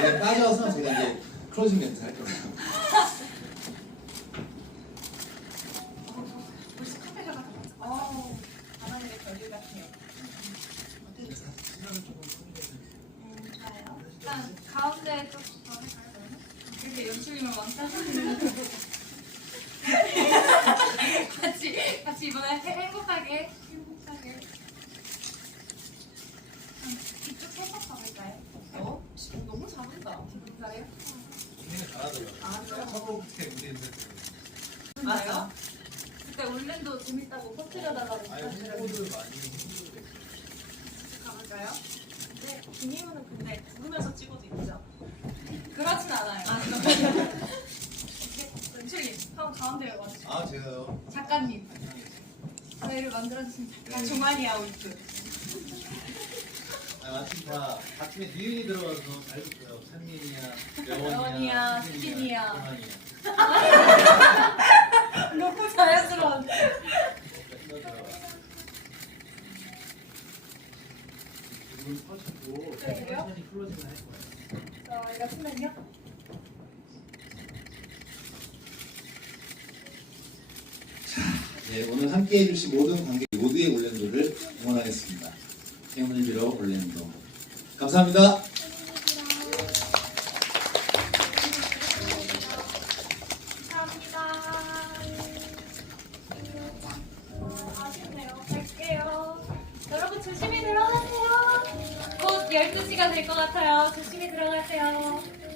이 빠져서 제가 이제 크로징 멘트 할 거예요. 아, 음, 음, 가운데 좀더 해볼까요? 음, 이렇게 연출이면 완전 맞아요? 어. 아, 아, 어? 그때 울랜도 재밌다고 퍼트려달라고했는데가볼까요 근 김희은은 근데 죽으면서 그 찍어도 있죠? 그렇진 않아요. 아, 그렇죠. 가운데 와주죠. 아, 제가요? 작가님. 저희를 만들어주만이야우 아, 맞다 아침에 니은이 들어와서 잘 듣고요. 너무 자연스러운 자, 네, 오늘 함께 해주신 모든 관계 모두의 올랜도를 응원하겠습니다. 행운을 빌어 올랜도. 감사합니다. 여러분 조심히 들어가세요. 곧 12시가 될 것 같아요. 조심히 들어가세요.